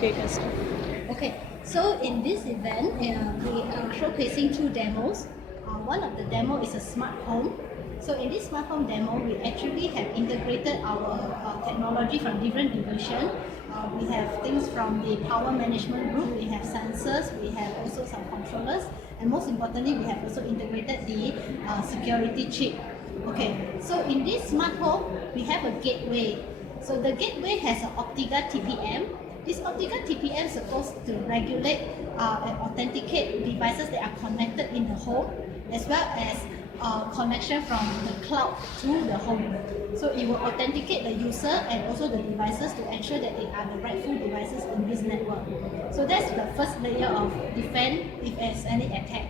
Okay, can start. Okay, so in this event, we are showcasing two demos. One of the demo is a smart home. So in this smart home demo, we actually have integrated our technology from different divisions. We have things from the power management group, we have sensors, we have also some controllers, and most importantly, we have also integrated the security chip. Okay, so in this smart home, we have a gateway. So the gateway has an Optiga TPM. This Optiga TPM is supposed to regulate and authenticate devices that are connected in the home, as well as connection from the cloud to the home. So it will authenticate the user and also the devices to ensure that they are the rightful devices in this network. So that's the first layer of defense if there's any attack.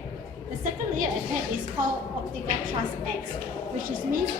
The second layer attack is called Optiga Trust X, which means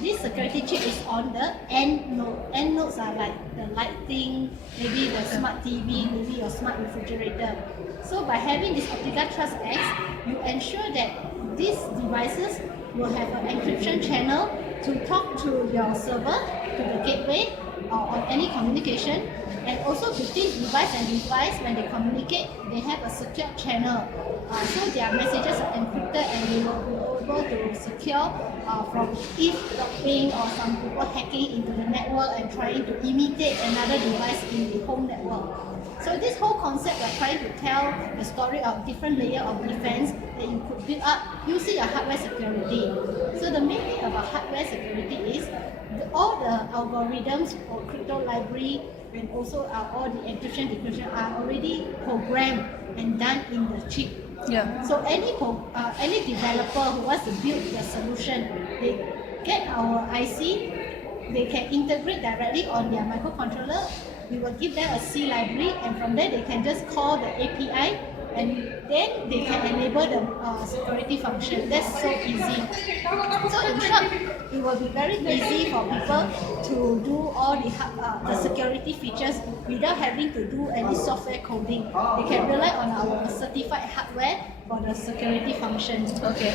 this security chip is on the end node. End nodes are like the lighting, maybe the smart TV, maybe your smart refrigerator. So by having this Optiga Trust X, you ensure that these devices will have an encryption channel to talk to your server, to the gateway, or on any communication. And also between device and device, when they communicate, they have a secure channel. So their messages are encrypted and they will be able to secure from eavesdropping or some people hacking into the network and trying to imitate another device in the home network. So this whole concept, we're trying to tell the story of different layer of defense that you could build up using a hardware security. So the main thing about hardware security is all the algorithms or crypto library and also all the encryption decryption are already programmed and done in the chip. Yeah. So any developer who wants to build the solution, they get our IC, they can integrate directly on their microcontroller. We will give them a C library, and from there they can just call the API, and then they can enable the security function. That's so easy. So in short, it will be very easy for people to do all the security features without having to do any software coding. They can rely on our certified hardware for the security functions. Okay.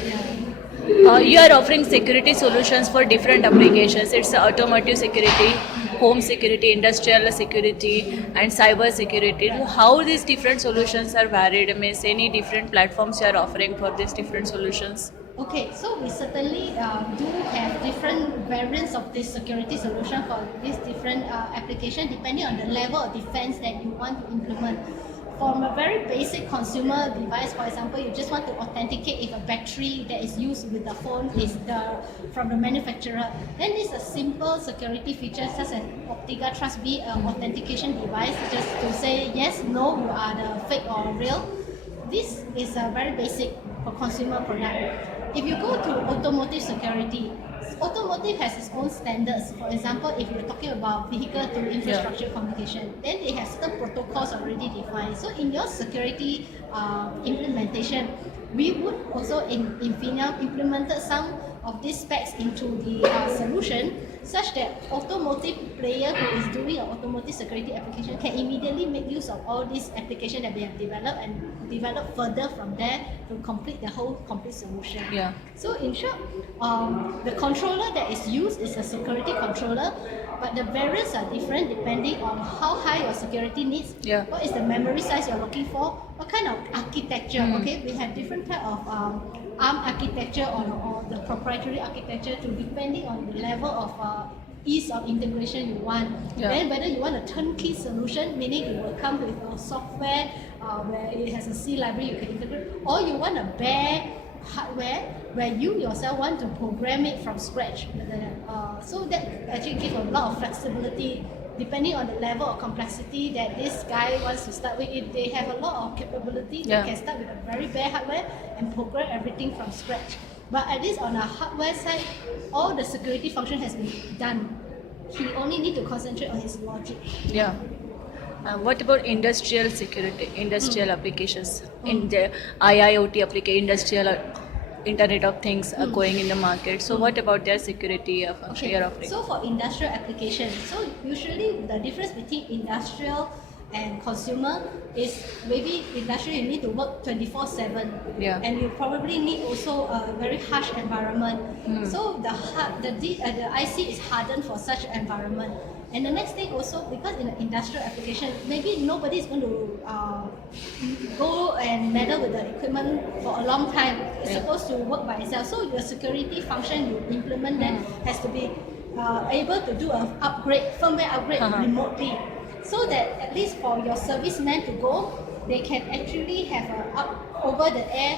You are offering security solutions for different applications. It's automotive security, home security, industrial security, and cyber security. How these different solutions are varied? Means any different platforms you are offering for these different solutions? Okay, so we certainly do have different variants of this security solution for these different applications depending on the level of defense that you want to implement. From a very basic consumer device, for example, you just want to authenticate if a battery that is used with the phone is from the manufacturer, then it's a simple security feature such as Optiga Trust B authentication device, just to say yes, no, you are the fake or real. This is a very basic for consumer product. If you go to automotive security, automotive has its own standards. For example, if you're talking about vehicle to infrastructure communication, then they have certain protocols already defined. So in your security implementation, we would also in Infineon implemented some of these specs into the solution, such that automotive player who is doing an automotive security application can immediately make use of all these applications that we have developed and develop further from there to complete the whole complete solution. Yeah. So in short, the controller that is used is a security controller, but the variants are different depending on how high your security needs, Yeah. what is the memory size you're looking for, what kind of architecture. Okay, we have different type of ARM architecture or the proprietary architecture to depending on the level of ease of integration you want. Yeah. Then whether you want a turnkey solution, meaning it will come with a software where it has a C library you can integrate, or you want a bare hardware where you yourself want to program it from scratch. So that actually gives a lot of flexibility depending on the level of complexity that this guy wants to start with. If they have a lot of capability, Yeah. they can start with a very bare hardware and program everything from scratch. But at least on a hardware side, all the security function has been done. He only need to concentrate on his logic. Yeah. What about industrial security, industrial applications? In the IIoT application, industrial Internet of Things are going in the market. So what about their security function you're offering? So for industrial applications, so usually the difference between industrial and consumer is maybe industrial you need to work 24/7, Yeah. and you probably need also a very harsh environment. So the IC is hardened for such environment. And the next thing also, because in an industrial application, maybe nobody is going to go and meddle with the equipment for a long time. It's supposed to work by itself. So your security function you implement there has to be able to do an upgrade, firmware upgrade remotely. So that at least for your servicemen to go, they can actually have a over the air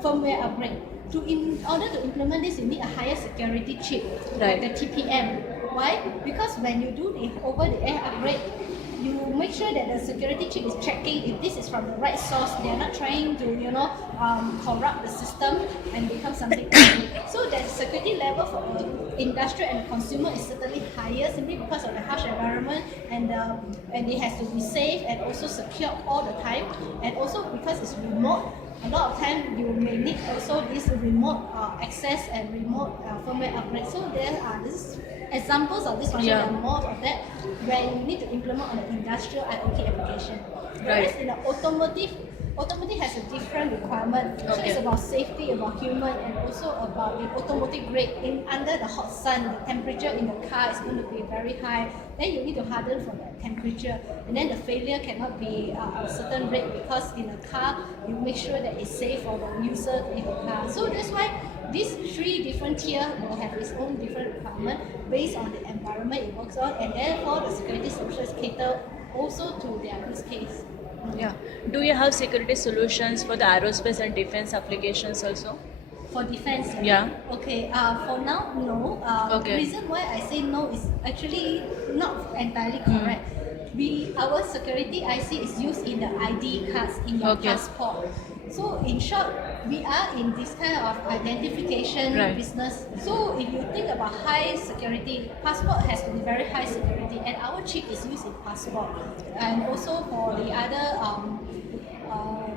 firmware upgrade. In order to implement this, you need a higher security chip, like the TPM. Why? Because when you do the over the air upgrade, you make sure that the security chip is checking if this is from the right source. They are not trying to, corrupt the system and become something else. So the security level for the industrial and the consumer is certainly higher simply because of the harsh environment and it has to be safe and also secure all the time. And also because it's remote, a lot of time you may need also this remote access and remote firmware upgrade. So there are these examples of this function. There are more of that where you need to implement on an industrial IoT application. Whereas in the automotive has a different requirement. So it's about safety, about human, and also about the automotive grade. Under the hot sun, the temperature in the car is going to be very high. Then you need to harden for that temperature, and then the failure cannot be at a certain rate because in a car you make sure that it's safe for the user in the car. So that's why these three different tiers will have its own different requirement based on the environment it works on, and therefore the security solutions cater also to their use case. Yeah. Do you have security solutions for the aerospace and defense applications also? For defense? Yeah. Okay, for now, no. The reason why I say no is actually not entirely correct. Our security IC is used in the ID cards in your passport. So in short, we are in this kind of identification business. So if you think about high security, passport has to be very high security, and our chip is used in passport. And also for the other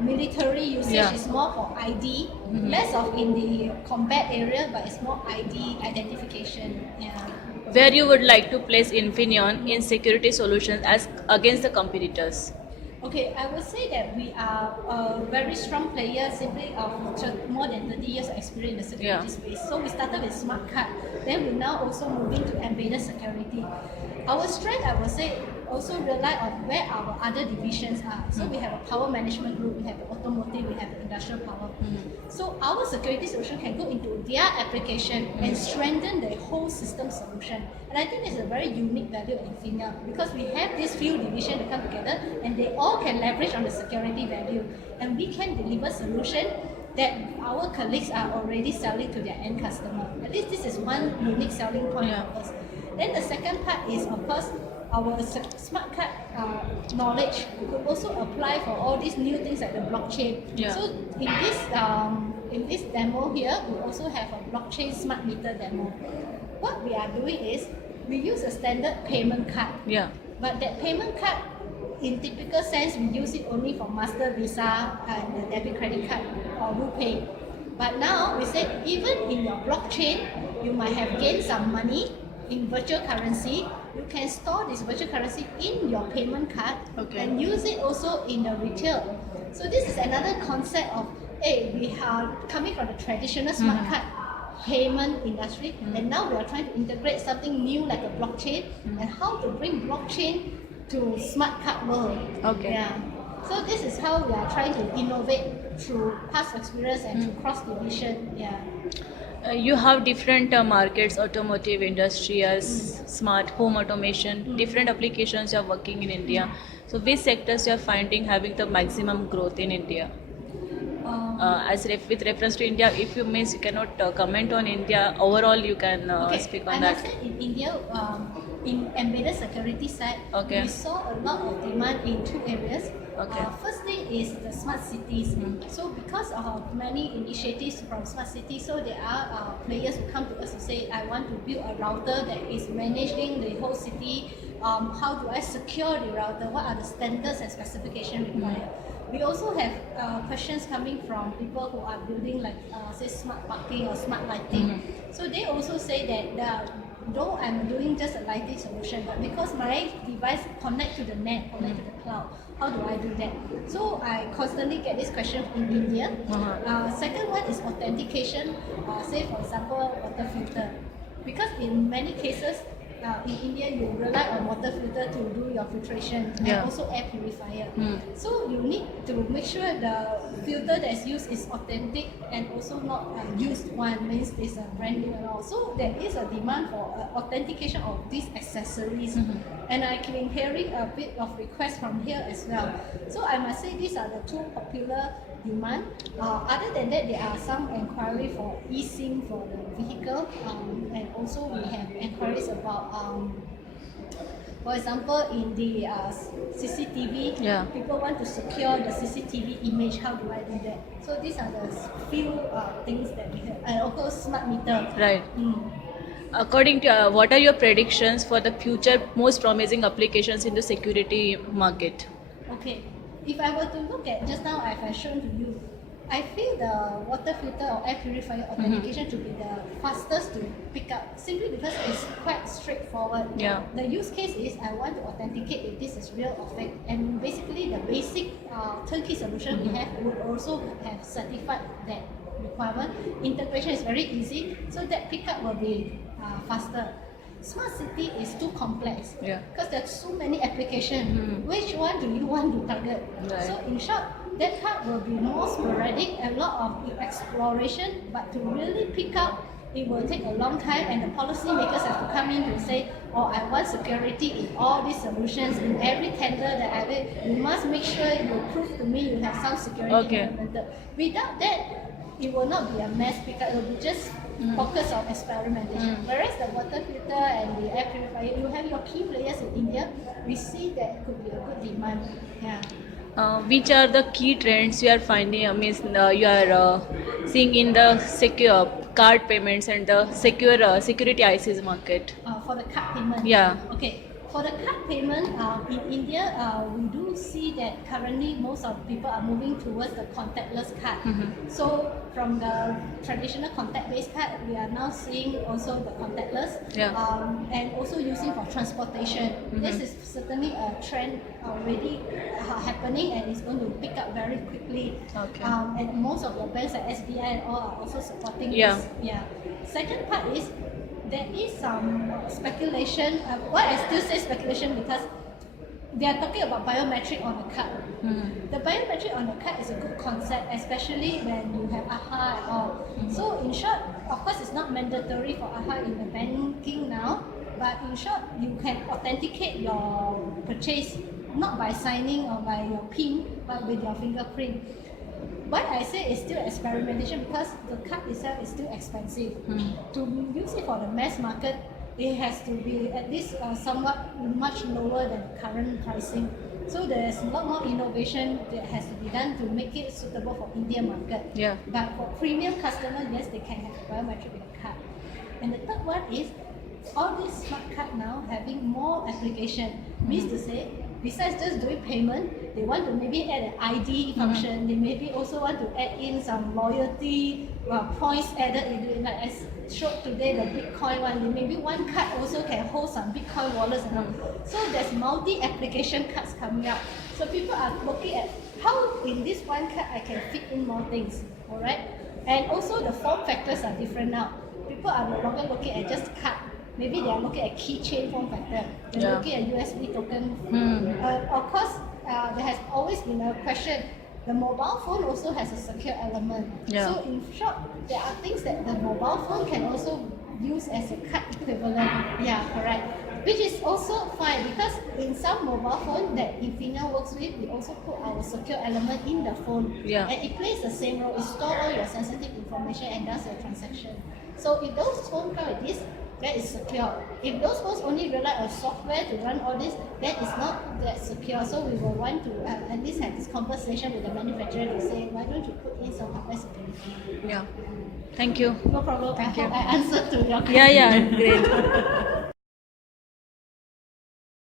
military usage is more for ID, less of in the combat area, but it's more ID identification. Yeah. Where you would like to place Infineon in security solutions as against the competitors? Okay, I would say that we are a very strong player simply of more than 30 years of experience in the security space. So we started with smart card, then we now also moving to embedded security. Our strength, I would say, also rely on where our other divisions are. So we have a power management group, we have the automotive, we have the industrial power. So our security solution can go into their application and strengthen the whole system solution. And I think it's a very unique value of Infineon because we have these few divisions that come together and they all can leverage on the security value. And we can deliver solution that our colleagues are already selling to their end customer. At least this is one unique selling point for us. Then the second part is, of course, our smart card knowledge could also apply for all these new things like the blockchain. So in this demo here, we also have a blockchain smart meter demo. What we are doing is we use a standard payment card. But that payment card, in typical sense, we use it only for Master, Visa, and the debit credit card or RuPay. But now we say even in your blockchain, you might have gained some money in virtual currency. You can store this virtual currency in your payment card and use it also in the retail. So this is another concept of, we are coming from the traditional smart card payment industry, and now we are trying to integrate something new like a blockchain and how to bring blockchain to smart card world. So this is how we are trying to innovate through past experience and through cross division. You have different markets, automotive, industrial, smart home automation, different applications you are working in India. So which sectors you are finding having the maximum growth in India? With reference to India, if you means you cannot comment on India, overall you can speak on that. I must say in India, in embedded security side, we saw a lot of demand in two areas. First thing is the smart cities. So because of many initiatives from smart cities, so there are players who come to us to say, I want to build a router that is managing the whole city. How do I secure the router? What are the standards and specifications required? We also have questions coming from people who are building like say smart parking or smart lighting. So they also say that though I'm doing just a lighting solution, but because my device connect to the net, connect to the cloud, how do I do that? So I constantly get this question in India. Second one is authentication, say for example water filter. Because in many cases, in India you rely on water filter to do your filtration and Yeah. also air purifier. Mm. So you need to make sure the filter that's used is authentic and also not used one, means it's a brand new and all. So there is a demand for authentication of these accessories, and I've been hearing a bit of requests from here as well. So I must say these are the two popular demand. Other than that, there are some inquiry for eSIM for the vehicle, and also we have inquiries about, for example, in the CCTV, Yeah. people want to secure the CCTV image. How do I do that? So these are the few things that we have, and also smart meter. Right. Mm. According to what are your predictions for the future most promising applications in the security market? Okay, if I were to look at just now, I've shown to you, I feel the water filter or air purifier authentication to be the fastest to pick up, simply because it's quite straightforward. Yeah. The use case is I want to authenticate if this is real or fake, and basically the basic turnkey solution we have would also have certified that requirement. Integration is very easy, so that pickup will be faster. Smart city is too complex, Yeah. because there's so many applications. Which one do you want to target? Right. So in short, that part will be more sporadic, a lot of exploration, but to really pick up, it will take a long time, and the policymakers have to come in to say, oh, I want security in all these solutions, in every tender that I will, you must make sure you prove to me you have some security Okay. implemented. Without that, it will not be a mass pickup, it will be just focus on experimentation. Whereas the water filter and the air purifier, you have your key players in India, we see that could be a good demand. Yeah. Which are the key trends you are finding? You are seeing in the secure card payments and the security ICs market. For the card payment. Yeah. Okay. For the card payment, in India, we do see that currently most of people are moving towards the contactless card. So from the traditional contact-based card, we are now seeing also the contactless, Yeah. and also using for transportation. This is certainly a trend already happening, and it's going to pick up very quickly. Okay. And most of the banks like SBI and all are also supporting Yeah. this. Yeah. Second part is there is some speculation. Why I still say speculation, because they are talking about biometric on the card. The biometric on the card is a good concept, especially when you have AHA and all. So in short, of course, it's not mandatory for AHA in the banking now, but in short, you can authenticate your purchase not by signing or by your PIN, but with your fingerprint. Why I say it's still experimentation, because the card itself is still expensive. To use it for the mass market, it has to be at least somewhat much lower than the current pricing. So there's a lot more innovation that has to be done to make it suitable for Indian market. Yeah. But for premium customers, yes, they can have biometric with the card. And the third one is all these smart card now having more application. Means to say, besides just doing payment, they want to maybe add an ID function. They maybe also want to add in some loyalty points added into it. Like I showed today, the Bitcoin one. Maybe one card also can hold some Bitcoin wallets and all. So there's multi-application cards coming up. So people are looking at how in this one card I can fit in more things. All right, and also the form factors are different now. People are no longer looking at just card. Maybe they are looking at keychain form factor. They're Yeah. looking at USB token. Of course, there has always been a question. The mobile phone also has a secure element. Yeah. So in short, there are things that the mobile phone can also use as a card equivalent. Yeah, correct. Which is also fine, because in some mobile phone that Infineon works with, we also put our secure element in the phone. Yeah. And it plays the same role. It stores all your sensitive information and does your transaction. So if those phones come with this, that is secure. If those phones only rely on software to run all this, that is not that secure. So we will want to at least have this conversation with the manufacturer to say, why don't you put in some hardware security? Yeah. Thank you. No problem. Thank I you. hope I answered to your question. Yeah, great.